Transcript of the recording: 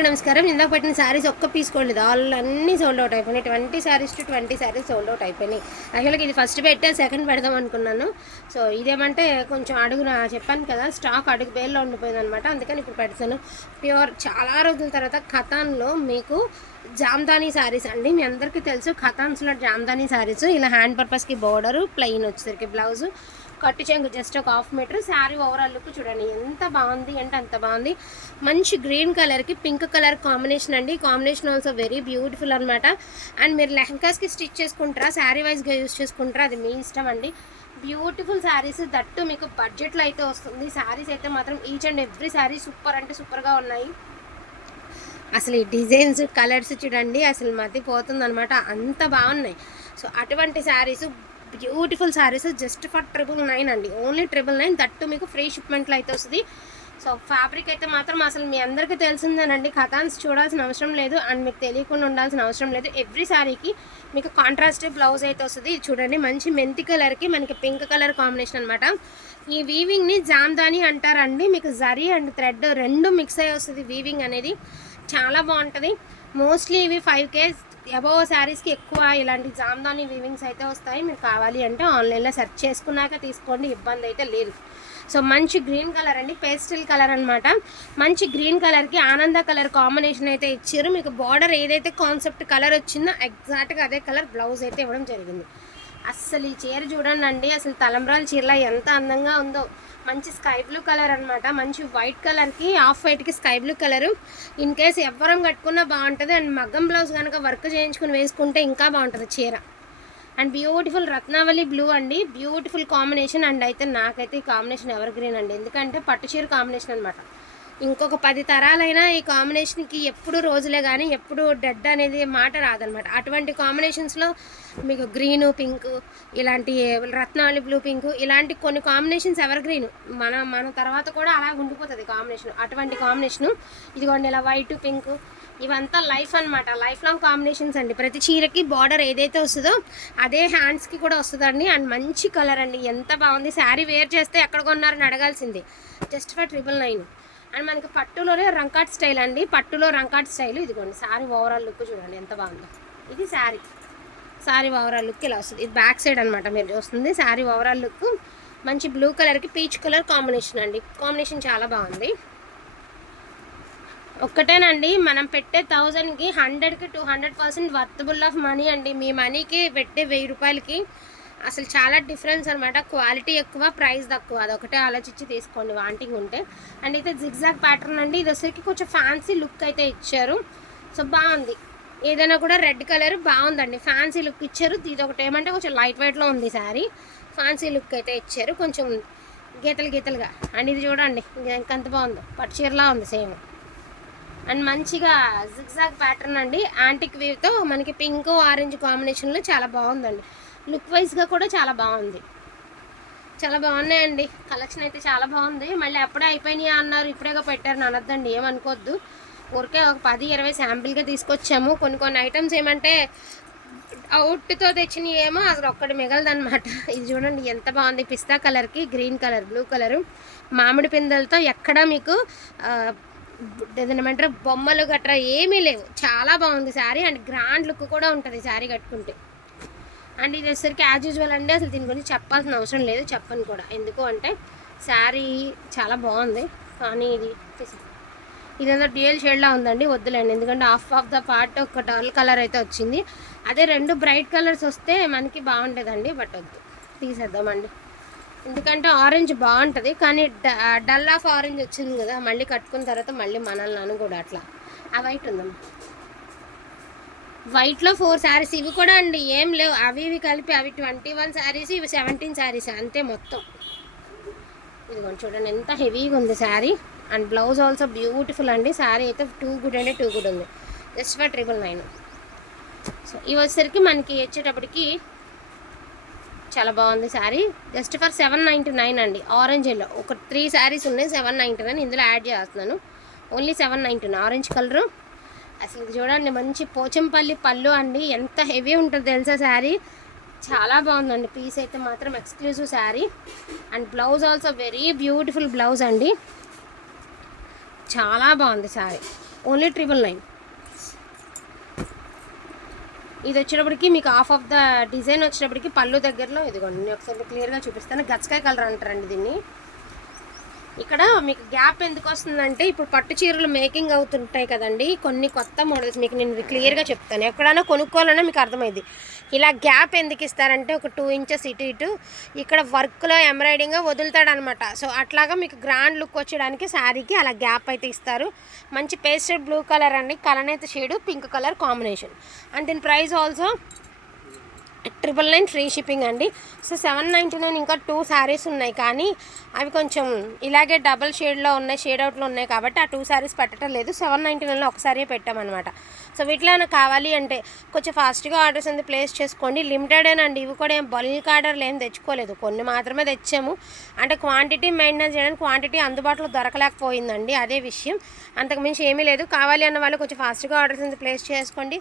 నమస్కారం. ఇందాక పెట్టిన శారీస్ ఒక్క పీస్ కూడా లేదు, అన్నీ సోల్డ్ అవుట్ అయిపోయినాయి. 20 saris to 20 saris sold out అయిపోయినాయి. యాక్చువల్గా ఇది ఫస్ట్ పెట్టే సెకండ్ పెడదాం అనుకున్నాను. సో ఇదేమంటే కొంచెం అడుగున చెప్పాను కదా, స్టాక్ అడుగు బేల్లో ఉండిపోయింది అనమాట. అందుకని ఇప్పుడు పెడతాను. ప్యూర్ చాలా రోజుల తర్వాత ఖతాన్లో మీకు జామ్దానీ శారీస్ అండి. మీ అందరికీ తెలుసు ఖతాన్స్లో జామ్దానీ శారీస్ ఇలా హ్యాండ్ పర్పస్కి బోర్డరు, ప్లెయిన్ వచ్చేసరికి బ్లౌజు, కట్టు చెంగు జస్ట్ ఒక 1/2 మీటర్. శారీ ఓవరాల్ లుక్ చూడండి ఎంత బాగుంది అంటే అంత బాగుంది. మంచి గ్రీన్ కలర్కి పింక్ కలర్ కాంబినేషన్ అండి. కాంబినేషన్ ఆల్సో వెరీ బ్యూటిఫుల్ అనమాట. అండ్ మీరు లెహంగాస్కి స్టిచ్ చేసుకుంటారా, శారీ వైజ్గా యూజ్ చేసుకుంటారా, అది మీ ఇష్టం అండి. బ్యూటిఫుల్ శారీస్, దట్టు మీకు బడ్జెట్లో అయితే వస్తుంది. శారీస్ అయితే మాత్రం each and every sari super అంటే సూపర్గా ఉన్నాయి. అసలు ఈ డిజైన్స్ కలర్స్ చూడండి, అసలు మతిపోతుంది అనమాట, అంత బాగున్నాయి. సో అటువంటి saris, beautiful saris just for 999 అండి. ఓన్లీ 999, దట్టు మీకు ఫ్రీ షిప్మెంట్లో అయితే వస్తుంది. సో ఫ్యాబ్రిక్ అయితే మాత్రం అసలు మీ అందరికీ తెలిసిందేనండి, ఖతాన్స్ చూడాల్సిన అవసరం లేదు అండ్ మీకు తెలియకుండా ఉండాల్సిన అవసరం లేదు. ఎవ్రీ శారీకి మీకు కాంట్రాస్ట్ బ్లౌజ్ అయితే వస్తుంది. ఇది చూడండి మంచి మెంతి కలర్కి మనకి పింక్ కలర్ కాంబినేషన్ అనమాట. ఈ వీవింగ్ని జామ్దాని అంటారండి. మీకు జరీ అండ్ థ్రెడ్ రెండు మిక్స్ అయ్యి వస్తుంది వీవింగ్ అనేది, చాలా బాగుంటుంది. మోస్ట్లీ ఇవి 5K అబోవ్ శారీస్కి ఎక్కువ ఇలాంటి జామ్దాని వీవింగ్స్ అయితే వస్తాయి. మీరు కావాలి అంటే ఆన్లైన్లో సెర్చ్ చేసుకున్నాక తీసుకోండి, ఇబ్బంది అయితే లేదు. సో మంచి గ్రీన్ కలర్ అండి, పేస్టల్ కలర్ అనమాట. మంచి గ్రీన్ కలర్కి ఆనంద కలర్ కాంబినేషన్ అయితే ఇచ్చారు. మీకు బార్డర్ ఏదైతే కాన్సెప్ట్ కలర్ వచ్చిందో ఎగ్జాక్ట్గా అదే కలర్ బ్లౌజ్ అయితే ఇవ్వడం జరిగింది. అస్సలు ఈ చీర చూడండి అండి, అసలు తలంబ్రాల చీరలా ఎంత అందంగా ఉందో. మంచి స్కై బ్లూ కలర్ అనమాట. మంచి వైట్ కలర్కి ఆఫ్ వైట్కి sky blue colour. In case ఎవ్వరం కట్టుకున్నా బాగుంటుంది. అండ్ మగ్గం బ్లౌజ్ కనుక వర్క్ చేయించుకుని వేసుకుంటే ఇంకా బాగుంటుంది చీర. అండ్ బ్యూటిఫుల్ రత్నావళి బ్లూ అండి, బ్యూటిఫుల్ కాంబినేషన్. అండ్ అయితే నాకైతే ఈ కాంబినేషన్ ఎవర్ గ్రీన్ అండి, ఎందుకంటే పట్టు చీర కాంబినేషన్ అనమాట. ఇంకొక 10 తరాలైనా ఈ కాంబినేషన్కి ఎప్పుడు రోజులే కానీ ఎప్పుడు డెడ్ అనేది మాట రాదనమాట. అటువంటి కాంబినేషన్స్లో మీకు గ్రీను పింకు, ఇలాంటి రత్నావళి బ్లూ పింకు, ఇలాంటి కొన్ని కాంబినేషన్స్ ఎవర్ గ్రీన్ మన తర్వాత కూడా అలా ఉండిపోతుంది కాంబినేషన్. అటువంటి కాంబినేషను ఇదిగోండి, ఇలా వైట్ పింకు, ఇవంతా లైఫ్ అనమాట, లైఫ్ లాంగ్ కాంబినేషన్స్ అండి. ప్రతి చీరకి బార్డర్ ఏదైతే వస్తుందో అదే హ్యాండ్స్కి కూడా వస్తుందండి. అండ్ మంచి కలర్ అండి, ఎంత బాగుంది. శారీ వేర్ చేస్తే ఎక్కడ కొన్నారని అడగాల్సింది, జస్ట్ ఫర్ 999. అండ్ మనకి పట్టులోనే రంకాట్ స్టైల్ అండి, పట్టులో రంకాట్ స్టైల్. ఇదిగోండి శారీ ఓవరాల్ లుక్ చూడండి ఎంత బాగుందో. ఇది శారీ ఓవరాల్ లుక్ ఇలా వస్తుంది. ఇది బ్యాక్ సైడ్ అనమాట మీరు చూస్తుంది. శారీ ఓవరాల్ లుక్ మంచి బ్లూ కలర్కి పీచ్ కలర్ కాంబినేషన్ అండి. కాంబినేషన్ చాలా బాగుంది. ఒక్కటేనండి, మనం పెట్టే 1000కి 100కి 200% వర్తబుల్ ఆఫ్ మనీ అండి. మీ మనీకి పెట్టే 1000 రూపాయలకి అసలు చాలా డిఫరెన్స్ అనమాట. క్వాలిటీ ఎక్కువ, ప్రైస్ తక్కువ, అదొకటే ఆలోచించి తీసుకోండి వాంటింగ్ ఉంటే. అండ్ అయితే జిగ్జాగ్ ప్యాటర్న్ అండి. ఇది వచ్చేసరికి కొంచెం ఫ్యాన్సీ లుక్ అయితే ఇచ్చారు. సో బాగుంది, ఏదైనా కూడా రెడ్ కలర్ బాగుందండి, ఫ్యాన్సీ లుక్ ఇచ్చారు. ఇది ఒకటి ఏమంటే కొంచెం లైట్ వెయిట్లో ఉంది శారీ, ఫ్యాన్సీ లుక్ అయితే ఇచ్చారు, కొంచెం గీతలుగా. అండ్ ఇది చూడండి ఇంకంత బాగుందో, పట్టు చీరలా ఉంది సేమ్. అండ్ మంచిగా జిగ్జాగ్ ప్యాటర్న్ అండి, యాంటిక్ వీవ్తో మనకి పింక్ ఆరెంజ్ కాంబినేషన్లో చాలా బాగుందండి. లుక్ వైజ్గా కూడా చాలా బాగుంది, చాలా బాగున్నాయండి. కలెక్షన్ అయితే చాలా బాగుంది. మళ్ళీ ఎప్పుడే అయిపోయినాయి అన్నారు, ఇప్పుడేగా పెట్టారు అనొద్దండి, ఏమనుకోవద్దు. ఊరికే ఒక 10-20 శాంపిల్గా తీసుకొచ్చాము. కొన్ని ఐటమ్స్ ఏమంటే అవుట్తో తెచ్చినవి ఏమో అసలు ఒక్కటి మిగలదనమాట. ఇది చూడండి ఎంత బాగుంది, పిస్తా కలర్కి గ్రీన్ కలర్, బ్లూ కలరు, మామిడి పిందెలతో. ఎక్కడా మీకు ఏమంటారు బొమ్మలు గట్రా ఏమీ లేవు, చాలా బాగుంది శారీ. అండ్ గ్రాండ్ లుక్ కూడా ఉంటుంది శారీ కట్టుకుంటే. అండ్ ఇది వచ్చేసరికి యాజ్ యూజువల్ అండి, అసలు దీని గురించి చెప్పాల్సిన అవసరం లేదు, చెప్పను కూడా. ఎందుకు అంటే శారీ చాలా బాగుంది, కానీ ఇదేదో డ్యూయల్ షేడ్లా ఉందండి, వద్దులేండి. ఎందుకంటే హాఫ్ ద పార్ట్ ఒక డల్ కలర్ అయితే వచ్చింది. అదే 2 బ్రైట్ కలర్స్ వస్తే మనకి బాగుంటుందండి, బట్ వద్దు, తీసేద్దామండి. ఎందుకంటే ఆరెంజ్ బాగుంటుంది, కానీ డల్ ఆఫ్ ఆరెంజ్ వచ్చింది కదా, మళ్ళీ కట్టుకున్న తర్వాత మళ్ళీ మనల్ని కూడా అట్లా. ఆ వైట్ ఉందమ్మా, వైట్లో 4 శారీస్. ఇవి కూడా అండి ఏం లేవు, అవి ఇవి కలిపి అవి 21 శారీస్, ఇవి 17 శారీస్ అంతే మొత్తం. ఇదిగోండి చూడండి ఎంత హెవీగా ఉంది sari. And blouse also beautiful అండి. శారీ అయితే టూ గుడ్ ఉంది, జస్ట్ ఫర్ 999. సో ఇవి వచ్చేసరికి మనకి వచ్చేటప్పటికి చాలా బాగుంది శారీ, జస్ట్ ఫర్ 799 అండి. ఆరెంజ్ ఎల్లో ఒక 3 శారీస్ ఉన్నాయి, 799. ఇందులో యాడ్ చేస్తున్నాను, ఓన్లీ 799 ఆరెంజ్ కలరు. అసలు చూడండి మంచి పోచంపల్లి పళ్ళు అండి, ఎంత హెవీ ఉంటుంది తెలుసా శారీ, చాలా బాగుందండి. పీస్ అయితే మాత్రం exclusive sari. And blouse also very beautiful blouse అండి, చాలా బాగుంది శారీ. ఓన్లీ 999. ఇది వచ్చేటప్పటికి మీకు హాఫ్ ఆఫ్ ద డిజైన్ వచ్చేటప్పటికి పళ్ళు దగ్గరలో ఇదిగోండి, నేను ఒకసారి క్లియర్గా చూపిస్తాను. గచ్చకాయ కలర్ అంటారండి దీన్ని. ఇక్కడ మీకు గ్యాప్ ఎందుకు వస్తుందంటే ఇప్పుడు పట్టు చీరలు మేకింగ్ అవుతుంటాయి కదండి, కొన్ని కొత్త మోడల్స్ మీకు నేను క్లియర్గా చెప్తాను. ఎక్కడైనా కొనుక్కోవాలన్నా మీకు అర్థమైంది. ఇలా గ్యాప్ ఎందుకు ఇస్తారంటే ఒక 2 ఇంచెస్ ఇటు ఇటు ఇక్కడ వర్క్లో ఎంబ్రాయిడింగ్గా వదులుతాడనమాట. సో అట్లాగా మీకు గ్రాండ్ లుక్ వచ్చేయడానికి శారీకి అలా గ్యాప్ అయితే ఇస్తారు. మంచి పేస్టల్ బ్లూ కలర్ అండి, కలనేత shade pink colour combination. And దీని ప్రైస్ ఆల్సో 999 ఫ్రీ షిప్పింగ్ అండి. సో 799 ఇంకా 2 శారీస్ ఉన్నాయి, కానీ అవి కొంచెం ఇలాగే డబల్ షేడ్లో ఉన్నాయి, షేడ్ అవుట్లో ఉన్నాయి కాబట్టి ఆ 2 శారీస్ పెట్టడం లేదు. 799లో ఒకసారి పెట్టామన్నమాట. సో వీటిలో కావాలి అంటే కొంచెం ఫాస్ట్గా ఆర్డర్స్ అనేది ప్లేస్ చేసుకోండి. లిమిటెడేనండి, ఇవి కూడా ఏం బల్క్ ఆర్డర్లు ఏం తెచ్చుకోలేదు, కొన్ని మాత్రమే తెచ్చాము. అంటే క్వాంటిటీ మెయింటైన్ చేయడానికి క్వాంటిటీ అందుబాటులో దొరకలేకపోయిందండి, అదే విషయం. అంతకుమించి ఏమీ లేదు. కావాలి అన్న వాళ్ళు కొంచెం ఫాస్ట్గా ఆర్డర్స్ అనేది ప్లేస్ చేసుకోండి.